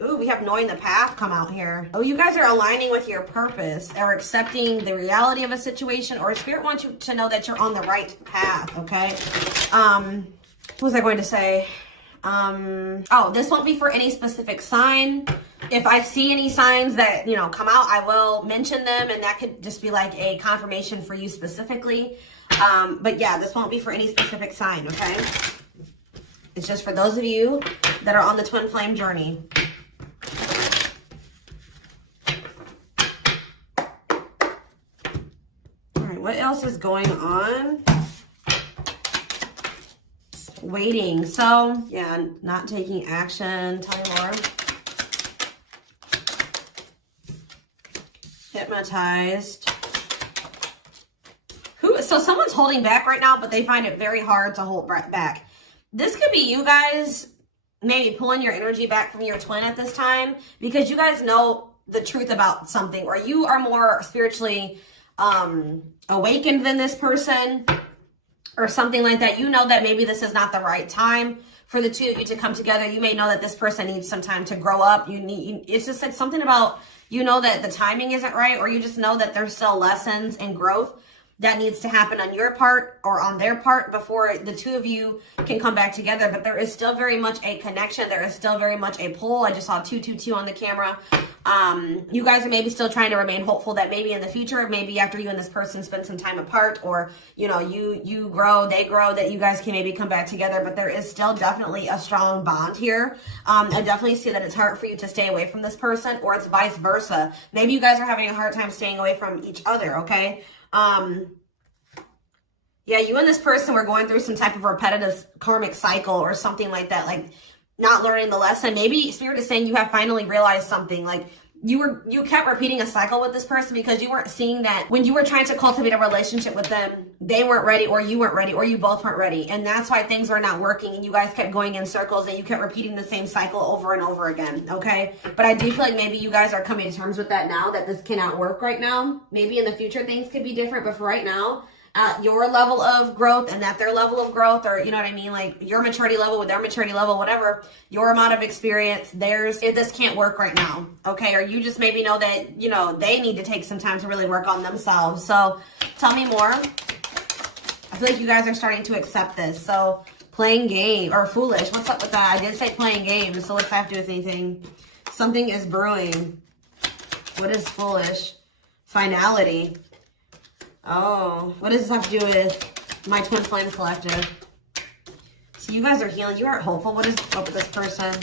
Ooh, we have knowing the path come out here. Oh, you guys are aligning with your purpose or accepting the reality of a situation, or Spirit wants you to know that you're on the right path, okay? What was I going to say? Oh, this won't be for any specific sign. If I see any signs that, you know, come out, I will mention them, and that could just be like a confirmation for you specifically. But yeah, this won't be for any specific sign, okay? It's just for those of you that are on the twin flame journey. What else is going on? Waiting. So, yeah, not taking action. Tell me more. Hypnotized. So someone's holding back right now, but they find it very hard to hold back. This could be you guys maybe pulling your energy back from your twin at this time because you guys know the truth about something, or you are more spiritually awakened than this person or something like that. You know that maybe this is not the right time for the two of you to come together. You may know that this person needs some time to grow up. It's just like something about, you know, that the timing isn't right, or you just know that there's still lessons and growth that needs to happen on your part or on their part before the two of you can come back together. But there is still very much a connection. There is still very much a pull. I just saw 222 on the camera. You guys are maybe still trying to remain hopeful that maybe in the future, maybe after you and this person spend some time apart, or, you know, you grow, they grow, that you guys can maybe come back together. But there is still definitely a strong bond here. I definitely see that it's hard for you to stay away from this person, or it's vice versa. Maybe you guys are having a hard time staying away from each other, okay? Yeah, you and this person were going through some type of repetitive karmic cycle or something like that, like not learning the lesson. Maybe Spirit is saying you have finally realized something, like you kept repeating a cycle with this person because you weren't seeing that when you were trying to cultivate a relationship with them, they weren't ready, or you weren't ready, or you both weren't ready. And that's why things were not working, and you guys kept going in circles, and you kept repeating the same cycle over and over again, okay? But I do feel like maybe you guys are coming to terms with that now, that this cannot work right now. Maybe in the future things could be different, but for right now, at your level of growth and at their level of growth, or you know what I mean, like your maturity level with their maturity level, whatever, your amount of experience, this can't work right now, okay? Or you just maybe know that, you know, they need to take some time to really work on themselves. So tell me more. I feel like you guys are starting to accept this. So playing game, or foolish, what's up with that? I did say playing games, so what's that have to do with anything? Something is brewing. What is foolish? Finality. Oh, what does this have to do with my twin flame collective? So you guys are healing. You are hopeful. What is up with this person?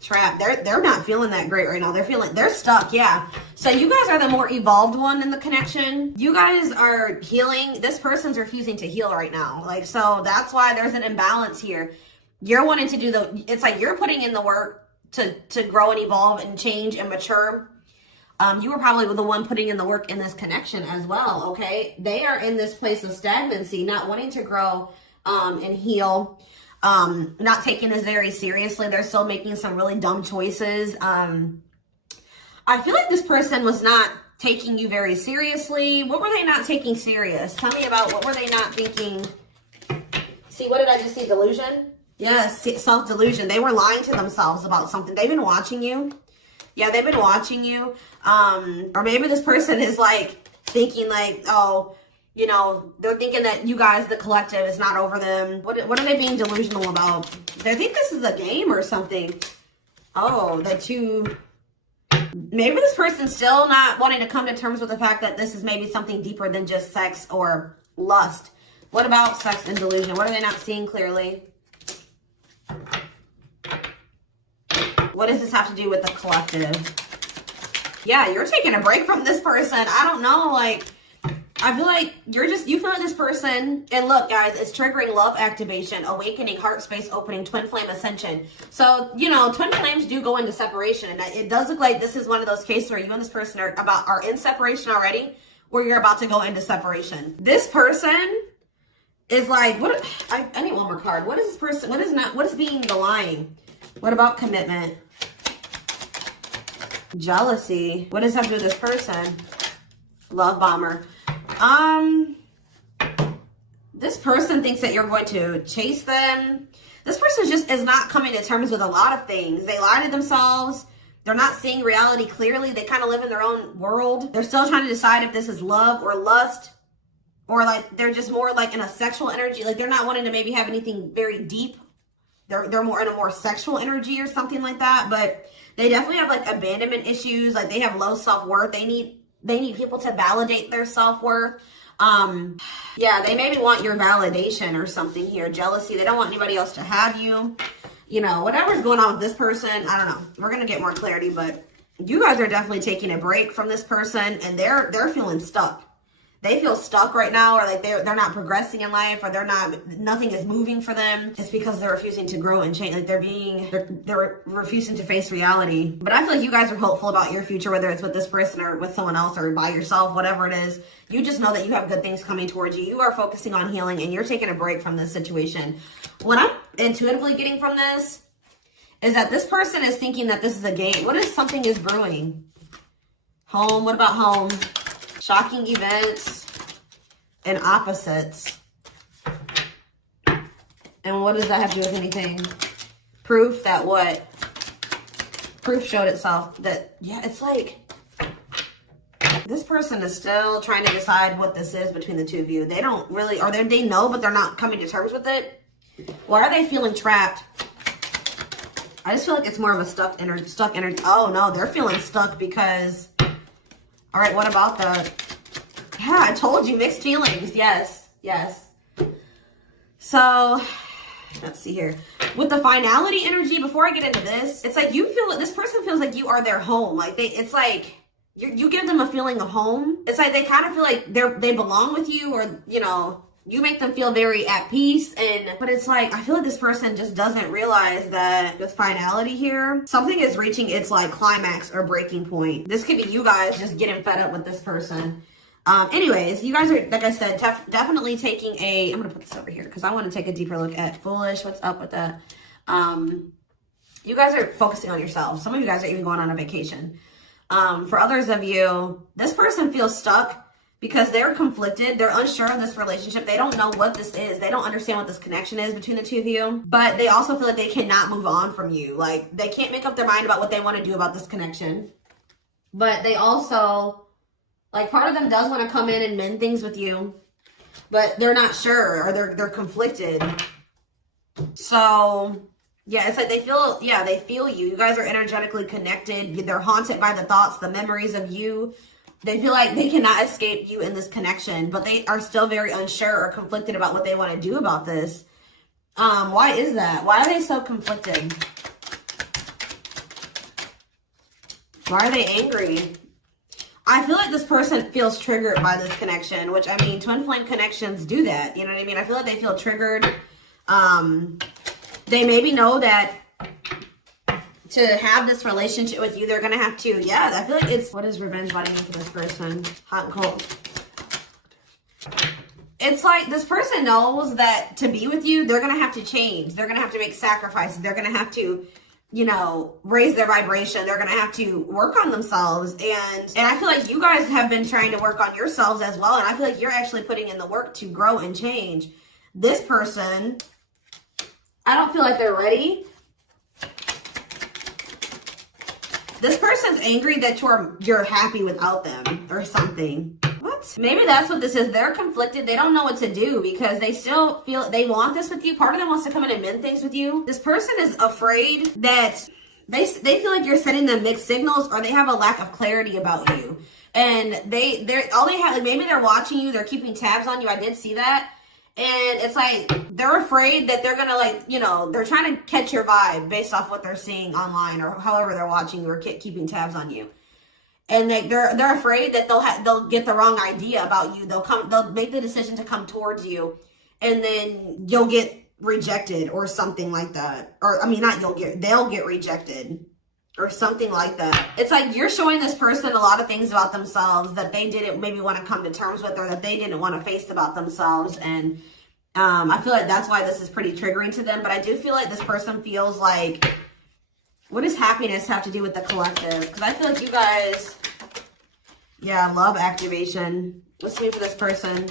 Trap. They're not feeling that great right now. They're stuck. Yeah. So you guys are the more evolved one in the connection. You guys are healing. This person's refusing to heal right now. Like, so that's why there's an imbalance here. You're wanting to do it's like you're putting in the work to grow and evolve and change and mature. You were probably the one putting in the work in this connection as well, okay? They are in this place of stagnancy, not wanting to grow and heal, not taking this very seriously. They're still making some really dumb choices. I feel like this person was not taking you very seriously. What were they not taking serious? Tell me about what were they not thinking? See, what did I just see? Delusion? Yes, self-delusion. They were lying to themselves about something. They've been watching you. Yeah, they've been watching you. Or maybe this person is like thinking like, oh, you know, they're thinking that you guys, the collective, is not over them. What are they being delusional about? They think this is a game or something. Oh, maybe this person's still not wanting to come to terms with the fact that this is maybe something deeper than just sex or lust. What about sex and delusion? What are they not seeing clearly? What does this have to do with the collective? Yeah, you're taking a break from this person. I don't know, like, I feel like you feel like this person, and look, guys, it's triggering love activation, awakening, heart space opening, twin flame ascension. So, you know, twin flames do go into separation, and it does look like this is one of those cases where you and this person are in separation already, where you're about to go into separation. This person is like, I need one more card. What is this person, what is being the lying? What about commitment? Jealousy. What does that do with this person? Love bomber. This person thinks that you're going to chase them. This person just is not coming to terms with a lot of things. They lie to themselves. They're not seeing reality clearly. They kind of live in their own world. They're still trying to decide if this is love or lust, or like they're just more like in a sexual energy. Like they're not wanting to maybe have anything very deep. They're more in a more sexual energy or something like that. But they definitely have like abandonment issues. Like they have low self-worth. They need people to validate their self-worth. Yeah, they maybe want your validation or something here. Jealousy. They don't want anybody else to have you. You know, whatever's going on with this person, I don't know. We're going to get more clarity, but you guys are definitely taking a break from this person, and they're feeling stuck. They feel stuck right now, or like they're not progressing in life, or nothing is moving for them. It's because they're refusing to grow and change. Like they're refusing to face reality. But I feel like you guys are hopeful about your future, whether it's with this person or with someone else or by yourself, whatever it is. You just know that you have good things coming towards you. You are focusing on healing, and you're taking a break from this situation. What I'm intuitively getting from this is that this person is thinking that this is a game. What if something is brewing? Home. What about home? Shocking events and opposites. And what does that have to do with anything? Proof that what? Proof showed itself that, yeah, it's like this person is still trying to decide what this is between the two of you. They don't really, or they know, but they're not coming to terms with it. Why are they feeling trapped? I just feel like it's more of a stuck energy. Oh no, they're feeling stuck because, all right, what about the, yeah, I told you, mixed feelings. Yes. So let's see here. With the finality energy, before I get into this, it's like you feel, this person feels like you are their home. Like it's like, you give them a feeling of home. It's like they kind of feel like they belong with you, or, you know, you make them feel very at peace. But it's like, I feel like this person just doesn't realize that with finality here, something is reaching its like climax or breaking point. This could be you guys just getting fed up with this person. Anyways, you guys are, like I said, definitely taking I'm going to put this over here because I want to take a deeper look at foolish. What's up with that? You guys are focusing on yourself. Some of you guys are even going on a vacation. For others of you, this person feels stuck because they're conflicted. They're unsure of this relationship. They don't know what this is. They don't understand what this connection is between the two of you. But they also feel like they cannot move on from you. Like they can't make up their mind about what they want to do about this connection. But they also, like, part of them does want to come in and mend things with you, but they're not sure, or they're conflicted. So yeah, it's like they feel you. You guys are energetically connected. They're haunted by the thoughts, the memories of you. They feel like they cannot escape you in this connection, but they are still very unsure or conflicted about what they want to do about this. Why is that? Why are they so conflicted? Why are they angry? I feel like this person feels triggered by this connection, which, I mean, twin flame connections do that. You know what I mean? I feel like they feel triggered. They maybe know that to have this relationship with you, they're going to have to, yeah, I feel like it's, what is revenge body mean for this person? Hot and cold. It's like this person knows that to be with you, they're going to have to change. They're going to have to make sacrifices. They're going to have to, you know, raise their vibration. They're going to have to work on themselves. And I feel like you guys have been trying to work on yourselves as well. And I feel like you're actually putting in the work to grow and change. This person, I don't feel like they're ready. This person's angry that you're happy without them or something. What? Maybe that's what this is. They're conflicted. They don't know what to do because they still feel they want this with you. Part of them wants to come in and mend things with you. This person is afraid that they feel like you're sending them mixed signals, or they have a lack of clarity about you. And they're all they have, like, maybe they're watching you, they're keeping tabs on you. I did see that. And it's like, they're afraid that they're going to, like, you know, they're trying to catch your vibe based off what they're seeing online or however they're watching you or keeping tabs on you. And they're afraid that they'll get the wrong idea about you. They'll make the decision to come towards you, and then you'll get rejected or something like that. Or, I mean, they'll get rejected or something like that. It's like you're showing this person a lot of things about themselves that they didn't maybe want to come to terms with, or that they didn't want to face about themselves. And I feel like that's why this is pretty triggering to them. But I do feel like this person feels like, what does happiness have to do with the collective? Because I feel like you guys, yeah, love activation. Let's see for this person.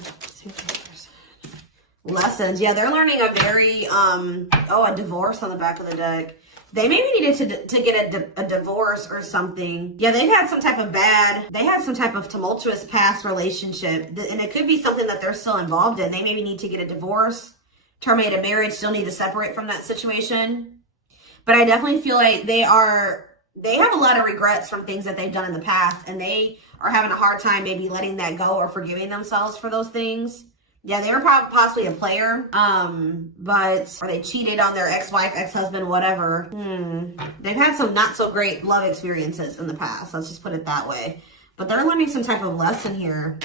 lessons. Yeah, they're learning a very, a divorce on the back of the deck. They maybe needed to get a divorce or something. Yeah, they had some type of tumultuous past relationship. And it could be something that they're still involved in. They maybe need to get a divorce, terminate a marriage, still need to separate from that situation. But I definitely feel like they have a lot of regrets from things that they've done in the past. And they are having a hard time maybe letting that go or forgiving themselves for those things. Yeah, they were possibly a player, or they cheated on their ex-wife, ex-husband, whatever. They've had some not so great love experiences in the past. Let's just put it that way. But they're learning some type of lesson here.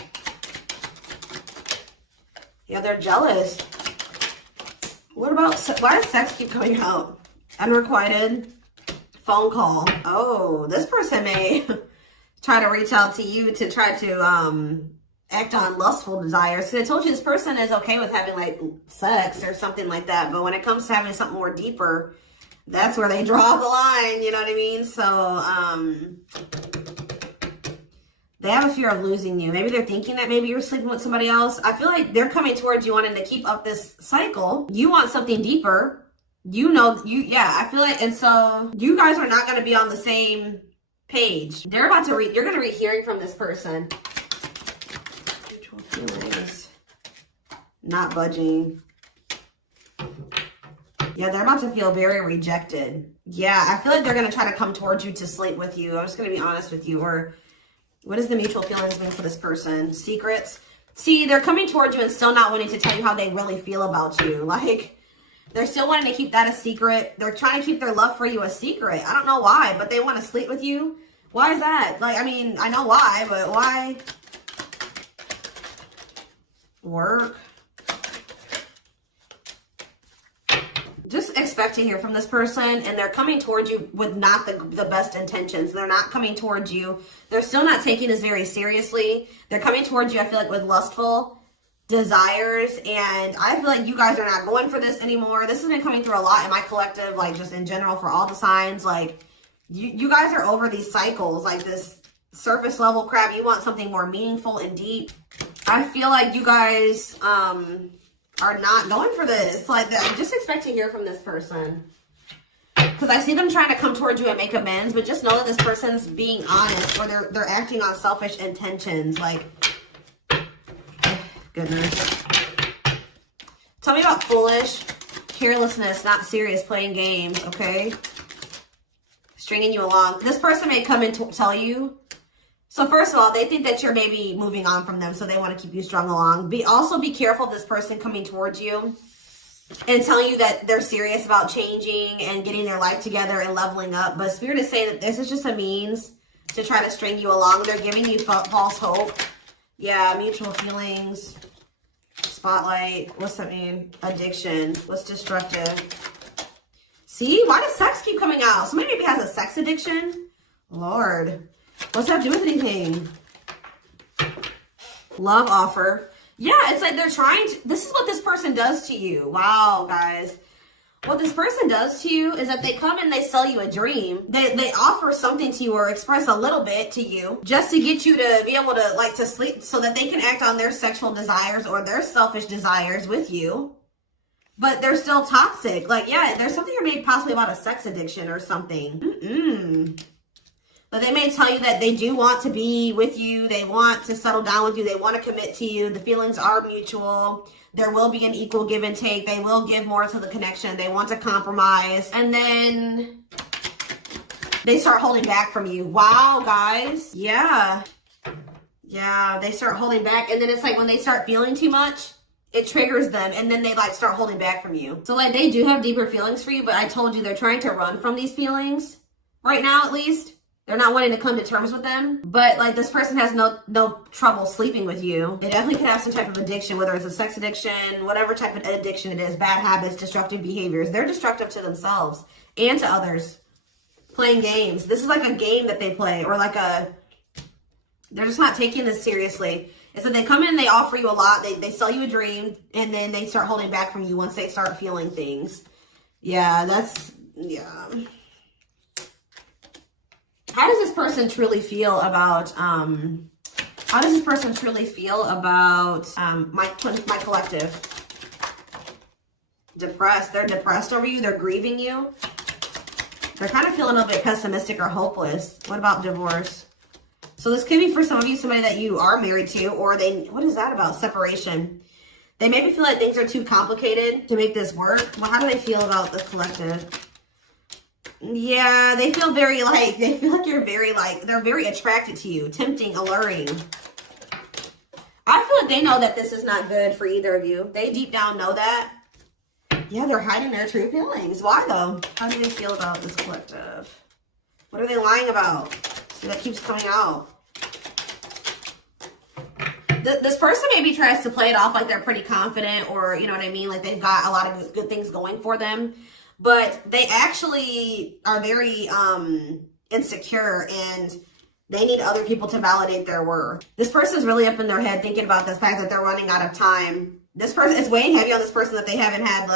Yeah, they're jealous. What about, why does sex keep coming out? Unrequited phone call. Oh, this person may try to reach out to you to try to, act on lustful desires. So I told you this person is okay with having like sex or something like that, but when it comes to having something more deeper, that's where they draw the line, you know what I mean? So they have a fear of losing you. Maybe they're thinking that maybe you're sleeping with somebody else. I feel like they're coming towards you wanting to keep up this cycle. You want something deeper. I feel like, and so you guys are not going to be on the same page. You're going to be hearing from this person. Feelings. Not budging. Yeah, they're about to feel very rejected. Yeah, I feel like they're going to try to come towards you to sleep with you. I'm just going to be honest with you. Or what is the mutual feelings mean for this person? Secrets. See, they're coming towards you and still not wanting to tell you how they really feel about you. Like, they're still wanting to keep that a secret. They're trying to keep their love for you a secret. I don't know why, but they want to sleep with you. Why is that? Like, I mean, I know why, but why? Work. Just expect to hear from this person, and they're coming towards you with not the best intentions. They're not coming towards you. They're still not taking this very seriously. They're coming towards you, I feel like, with lustful desires, and I feel like you guys are not going for this anymore. This has been coming through a lot in my collective, like just in general for all the signs. Like you guys are over these cycles, like this surface level crap. You want something more meaningful and deep. I feel like you guys are not going for this. Like, just expect to hear from this person. Because I see them trying to come towards you and make amends, but just know that this person's being honest, or they're acting on selfish intentions. Like, goodness. Tell me about foolish, carelessness, not serious, playing games, okay? Stringing you along. This person may come and tell you. So first of all, they think that you're maybe moving on from them, so they want to keep you strung along. Also be careful of this person coming towards you and telling you that they're serious about changing and getting their life together and leveling up. But Spirit is saying that this is just a means to try to string you along. They're giving you false hope. Yeah, mutual feelings. Spotlight. What's that mean? Addiction. What's destructive? See? Why does sex keep coming out? Somebody maybe has a sex addiction. Lord. What's that have to do with anything? Love offer. Yeah, it's like they're trying to... This is what this person does to you. Wow, guys. What this person does to you is that they come and they sell you a dream. They offer something to you or express a little bit to you just to get you to be able to, like, to sleep so that they can act on their sexual desires or their selfish desires with you. But they're still toxic. Like, yeah, there's something here maybe possibly about a sex addiction or something. But they may tell you that they do want to be with you. They want to settle down with you. They want to commit to you. The feelings are mutual. There will be an equal give and take. They will give more to the connection. They want to compromise. And then they start holding back from you. Wow, guys. Yeah. Yeah, they start holding back. And then it's like when they start feeling too much, it triggers them. And then they like start holding back from you. So like they do have deeper feelings for you. But I told you they're trying to run from these feelings. Right now, at least. They're not wanting to come to terms with them. But like this person has no trouble sleeping with you. They definitely could have some type of addiction, whether it's a sex addiction, whatever type of addiction it is, bad habits, destructive behaviors. They're destructive to themselves and to others. Playing games. This is like a game that they play, or like they're just not taking this seriously. And so they come in, they offer you a lot, they sell you a dream, and then they start holding back from you once they start feeling things. Yeah, yeah. How does this person truly feel about, my collective? Depressed. They're depressed over you. They're grieving you. They're kind of feeling a little bit pessimistic or hopeless. What about divorce? So this could be for some of you, somebody that you are married to, or what is that about? Separation. They maybe feel like things are too complicated to make this work. Well, how do they feel about the collective? Yeah, they feel very they feel like you're very they're very attracted to you, tempting, alluring. I feel like they know that this is not good for either of you. They deep down know that. Yeah, they're hiding their true feelings. Why though? How do they feel about this collective? What are they lying about? See, that keeps coming out. This person maybe tries to play it off like they're pretty confident, or you know what I mean, like they've got a lot of good things going for them, but they actually are very insecure, and they need other people to validate their worth. This person's really up in their head thinking about the fact that they're running out of time. This person is weighing heavy on this person that they haven't had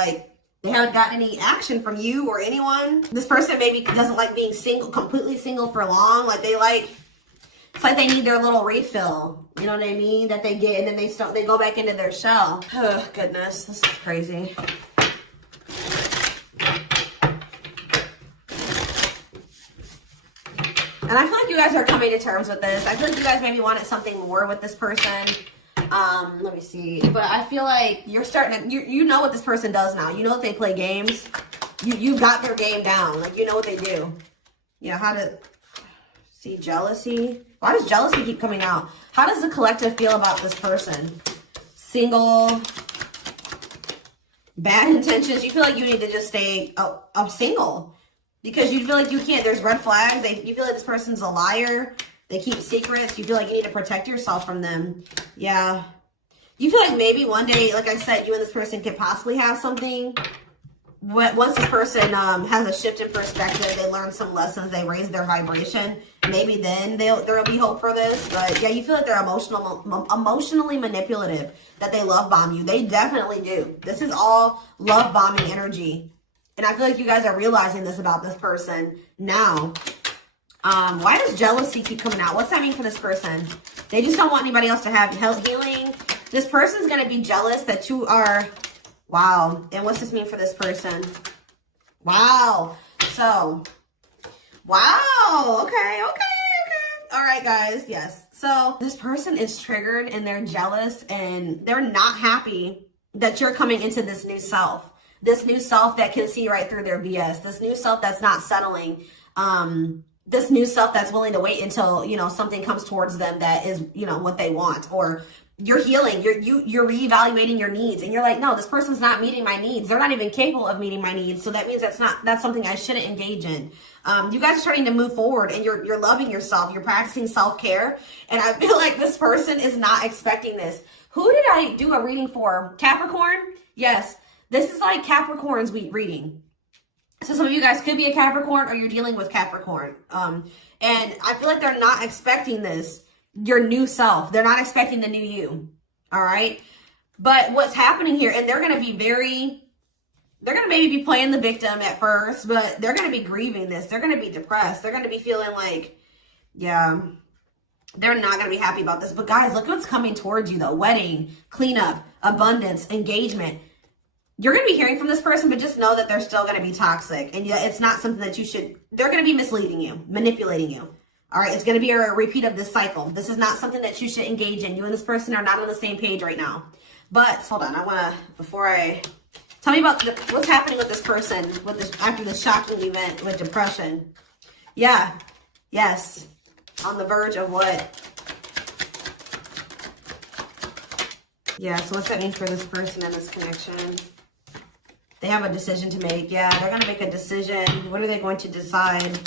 they haven't gotten any action from you or anyone. This person maybe doesn't like being single, completely single for long. It's like they need their little refill. You know what I mean? That they get, and then they go back into their shell. Oh, goodness. This is crazy. And I feel like you guys are coming to terms with this. I feel like you guys maybe wanted something more with this person. Let me see. But I feel like you're starting to, you know what this person does now. You know that they play games. You've got their game down. Like, you know what they do. Yeah, how to see jealousy. Why does jealousy keep coming out? How does the collective feel about this person? Single. Bad intentions. You feel like you need to just stay single. Because you feel like you can't. There's red flags. You feel like this person's a liar. They keep secrets. You feel like you need to protect yourself from them. Yeah. You feel like maybe one day, like I said, you and this person could possibly have something. Once this person has a shift in perspective, they learn some lessons, they raise their vibration, maybe then there'll be hope for this. But yeah, you feel like they're emotionally manipulative, that they love bomb you. They definitely do. This is all love bombing energy. And I feel like you guys are realizing this about this person now. Why does jealousy keep coming out? What's that mean for this person? They just don't want anybody else to have healing. This person's going to be jealous that you are... Wow. And what's this mean for this person? Wow. So, wow. Okay. All right, guys. Yes. So this person is triggered and they're jealous and they're not happy that you're coming into this new self. This new self that can see right through their BS. This new self that's not settling. This new self that's willing to wait until, something comes towards them that is, what they want. Or you're healing, you're reevaluating your needs, and you're like, no, this person's not meeting my needs. They're not even capable of meeting my needs. So that means that's something I shouldn't engage in. You guys are starting to move forward, and you're loving yourself. You're practicing self-care. And I feel like this person is not expecting this. Who did I do a reading for? Capricorn? Yes. This is like Capricorn's reading. So some of you guys could be a Capricorn, or you're dealing with Capricorn. And I feel like they're not expecting this. Your new self. They're not expecting the new you. All right. But what's happening here, and they're going to maybe be playing the victim at first, but they're going to be grieving this. They're going to be depressed. They're going to be feeling like, yeah, they're not going to be happy about this. But guys, look what's coming towards you though. Wedding, cleanup, abundance, engagement. You're going to be hearing from this person, but just know that they're still going to be toxic. And it's not something that they're going to be misleading you, manipulating you. All right, it's going to be a repeat of this cycle. This is not something that you should engage in. You and this person are not on the same page right now. But hold on, tell me about what's happening with this person after this shocking event with depression. Yeah, yes, on the verge of what? Yeah, so what's that mean for this person and this connection? They have a decision to make. Yeah, they're going to make a decision. What are they going to decide?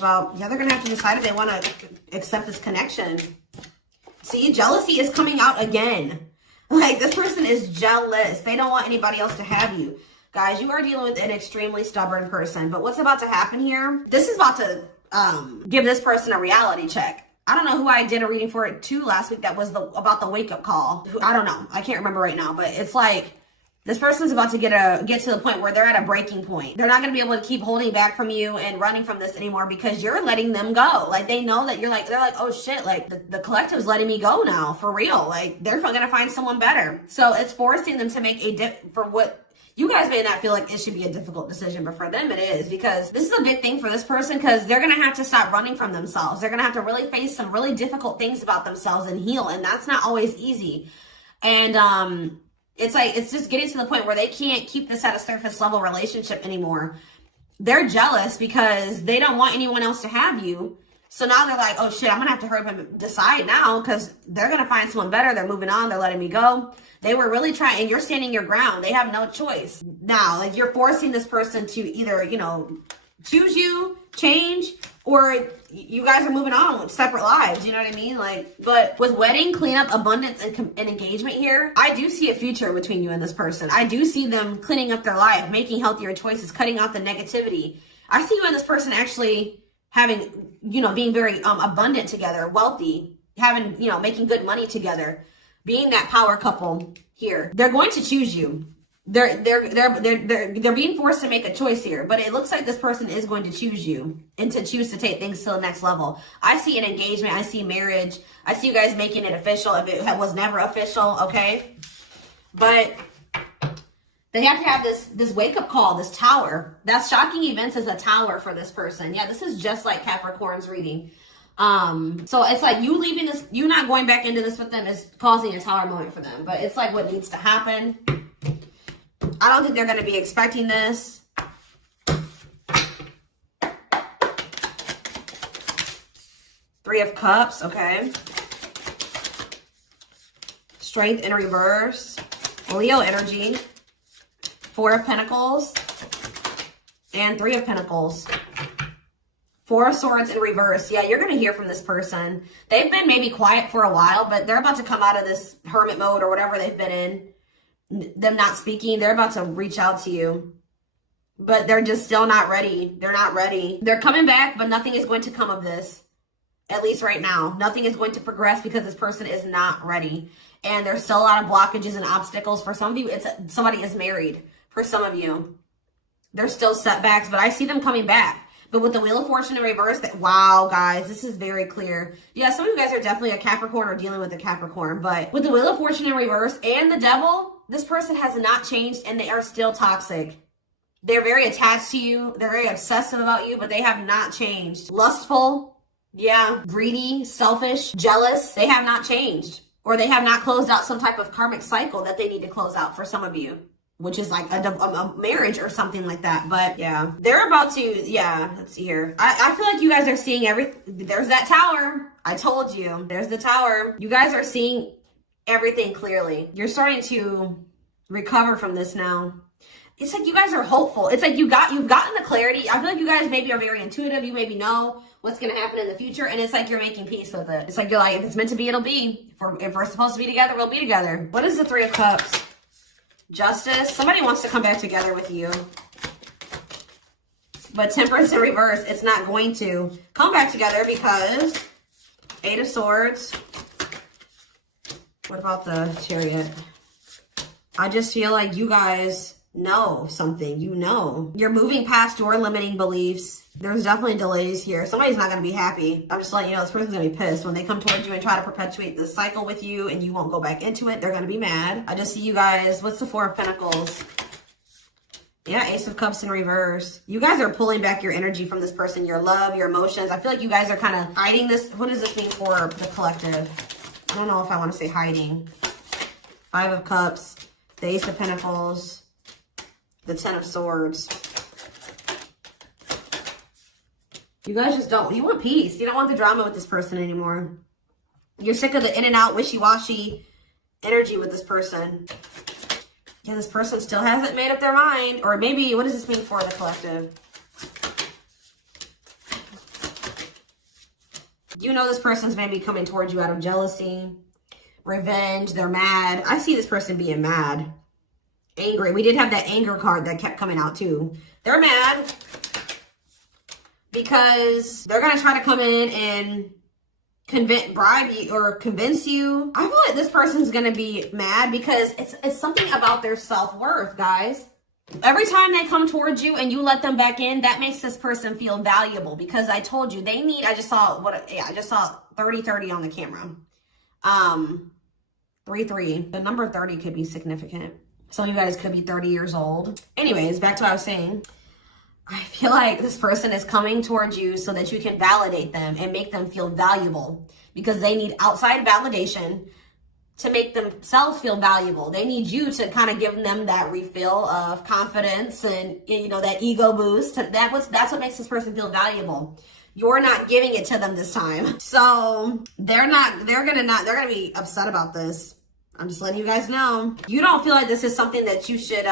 They're going to have to decide if they want to accept this connection. See, jealousy is coming out again. Like, this person is jealous. They don't want anybody else to have you. Guys, you are dealing with an extremely stubborn person. But what's about to happen here? This is about to give this person a reality check. I don't know who I did a reading for it too last week that was about the wake-up call. I don't know. I can't remember right now. But it's like, This person's about to get to the point where they're at a breaking point. They're not going to be able to keep holding back from you and running from this anymore because you're letting them go. Like, they know that they're like, oh shit, like the collective's letting me go now, for real. Like, they're going to find someone better. So it's forcing them to make for what you guys may not feel like it should be a difficult decision, but for them it is, because this is a big thing for this person, because they're going to have to stop running from themselves. They're going to have to really face some really difficult things about themselves and heal. And that's not always easy. And, it's like, it's just getting to the point where they can't keep this at a surface level relationship anymore. They're jealous because they don't want anyone else to have you. So now they're like, oh shit, I'm going to have to hurry up and decide now, because they're going to find someone better. They're moving on. They're letting me go. They were really trying, and you're standing your ground. They have no choice. Now, like, you're forcing this person to either, you know, choose you, change, or you guys are moving on with separate lives. You know what I mean? Like, but with wedding, cleanup, abundance, and engagement here, I do see a future between you and this person. I do see them cleaning up their life, making healthier choices, cutting out the negativity. I see you and this person actually having, you know, being very abundant together, wealthy, having, you know, making good money together, being that power couple here. They're going to choose you. They're being forced to make a choice here, but it looks like this person is going to choose you and to choose to take things to the next level. I see an engagement. I see marriage. I see you guys making it official if it was never official, okay? But they have to have this wake-up call, this tower. That's shocking events as a tower for this person. Yeah, this is just like Capricorn's reading. So it's like you leaving this, you not going back into this with them is causing a tower moment for them. But it's like what needs to happen. I don't think they're going to be expecting this. Three of Cups, okay. Strength in reverse. Leo energy. Four of Pentacles. And Three of Pentacles. Four of Swords in reverse. Yeah, you're going to hear from this person. They've been maybe quiet for a while, but they're about to come out of this hermit mode or whatever they've been in. Them not speaking, they're about to reach out to you, but they're just still not ready. They're not ready. They're coming back, but nothing is going to come of this, at least right now. Nothing is going to progress because this person is not ready, and there's still a lot of blockages and obstacles. For some of you, it's somebody is married. For some of you, there's still setbacks, but I see them coming back. But with the Wheel of Fortune in reverse, wow, guys, this is very clear. Yeah, some of you guys are definitely a Capricorn or dealing with a Capricorn, but with the Wheel of Fortune in reverse and the Devil, this person has not changed and they are still toxic. They're very attached to you. They're very obsessive about you, but they have not changed. Lustful, yeah, greedy, selfish, jealous. They have not changed, or they have not closed out some type of karmic cycle that they need to close out for some of you, which is like a marriage or something like that. But yeah, they're about to, yeah, let's see here. I feel like you guys are seeing everything. There's that tower. I told you, there's the tower. You guys are seeing everything clearly. You're starting to recover from this now. It's like you guys are hopeful. It's like you've gotten the clarity. I feel like you guys maybe are very intuitive. You maybe know what's going to happen in the future. And it's like you're making peace with it. It's like you're like, if it's meant to be, it'll be. If we're supposed to be together, we'll be together. What is the Three of Cups? Justice. Somebody wants to come back together with you. But Temperance in reverse, it's not going to come back together because Eight of Swords. What about the Chariot? I just feel like you guys know something. You know. You're moving past your limiting beliefs. There's definitely delays here. Somebody's not going to be happy. I'm just letting you know this person's going to be pissed. When they come towards you and try to perpetuate this cycle with you and you won't go back into it, they're going to be mad. I just see you guys. What's the Four of Pentacles? Yeah, Ace of Cups in reverse. You guys are pulling back your energy from this person, your love, your emotions. I feel like you guys are kind of hiding this. What does this mean for the collective? I don't know if I want to say hiding. Five of Cups, the Ace of Pentacles, the Ten of Swords. You guys just don't, you want peace. You don't want the drama with this person anymore. You're sick of the in and out, wishy-washy energy with this person. Yeah, this person still hasn't made up their mind. Or maybe, what does this mean for the collective? You know this person's maybe coming towards you out of jealousy, revenge. They're mad. I see this person being mad. Angry. We did have that anger card that kept coming out too. They're mad because they're going to try to come in and bribe you or convince you. I feel like this person's gonna be mad because it's something about their self-worth, guys. Every time they come towards you and you let them back in, that makes this person feel valuable, because I told you they need, I just saw 30 on the camera. 3. The number 30 could be significant. Some of you guys could be 30 years old. Anyways, back to what I was saying. I feel like this person is coming towards you so that you can validate them and make them feel valuable, because they need outside validation to make themselves feel valuable. They need you to kind of give them that refill of confidence and, you know, that ego boost. That's what makes this person feel valuable. You're not giving it to them this time. So they're gonna be upset about this. I'm just letting you guys know. You don't feel like this is something that you should,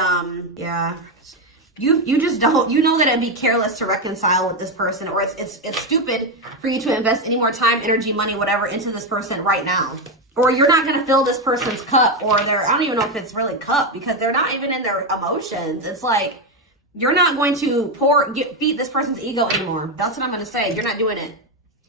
You just don't, you know that it'd be careless to reconcile with this person, or it's stupid for you to invest any more time, energy, money, whatever into this person right now. Or you're not going to fill this person's cup, or I don't even know if it's really cup, because they're not even in their emotions. It's like, you're not going to feed this person's ego anymore. That's what I'm going to say. You're not doing it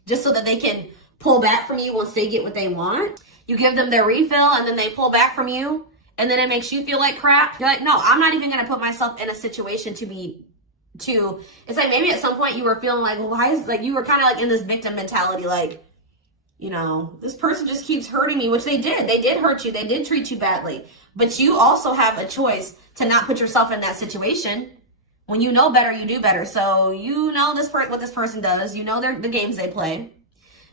just so that they can pull back from you once they get what they want. You give them their refill and then they pull back from you. And then it makes you feel like crap. You're like, no, I'm not even going to put myself in a situation it's like maybe at some point you were feeling like, well, why is, like, you were kind of like in this victim mentality, like, you know, this person just keeps hurting me, which they did. They did hurt you. They did treat you badly. But you also have a choice to not put yourself in that situation. When you know better, you do better. So you know what this person does. You know the games they play.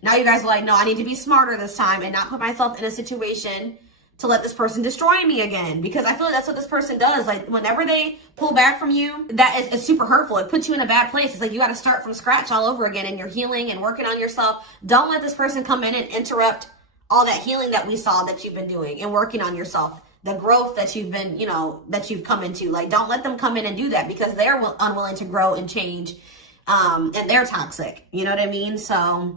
Now you guys are like, no, I need to be smarter this time and not put myself in a situation to let this person destroy me again, because I feel like that's what this person does. Like, whenever they pull back from you, it's super hurtful. It puts you in a bad place. It's like you got to start from scratch all over again, and you're healing and working on yourself. Don't let this person come in and interrupt all that healing that we saw that you've been doing and working on yourself. The growth that you've been, that you've come into. Like, don't let them come in and do that, because they're unwilling to grow and change. And they're toxic. You know what I mean? So